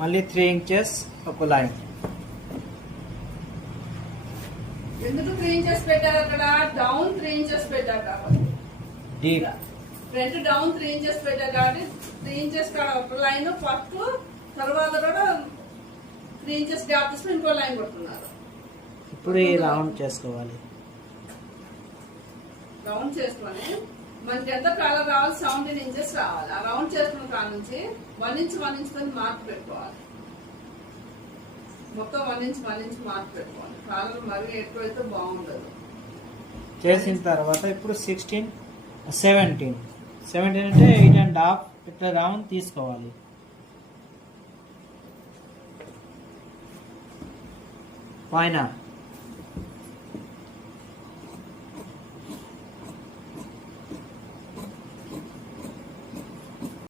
మళ్ళీ 3 ఇంచెస్ ఒక లైన్. ఎందుకు 3 ఇంచెస్ పెట్టారు అక్కడ? డౌన్ 3 ఇంచెస్ పెట్టారు కాబట్టి. డీప్ ఫ్రంట్ డౌన్ 3 ఇంచెస్ పెట్టారు కాబట్టి 3 ఇంచెస్ ఒక లైన్ ఫస్ట్, తర్వాత కూడా 3 ఇంచెస్ గ్యాప్ తీసుకుని ఇంకో లైన్ కొడుతున్నారు. ఇప్పుడు ఈ రౌండ్ చేసుకోవాలి. రౌండ్ చేసుకొని మనకి ఎంత కాలర్ రావాలి? 17 ఇంచెస్ రావాలి. ఆ రౌండ్ చేసుకున్న కాడ నుంచి 1 ఇంచ్ కొని మార్క్ పెట్టుకోవాలి. మొత్తం 1 ఇంచ్ మార్క్ పెట్టుకోవాలి. కాలర్ మరీ ఎక్కువైతే బాగుండదు. చేసిన తర్వాత ఇప్పుడు 16, 17 అంటే 8.5 ఇట్లా రౌండ్ తీసుకోవాలి. పైన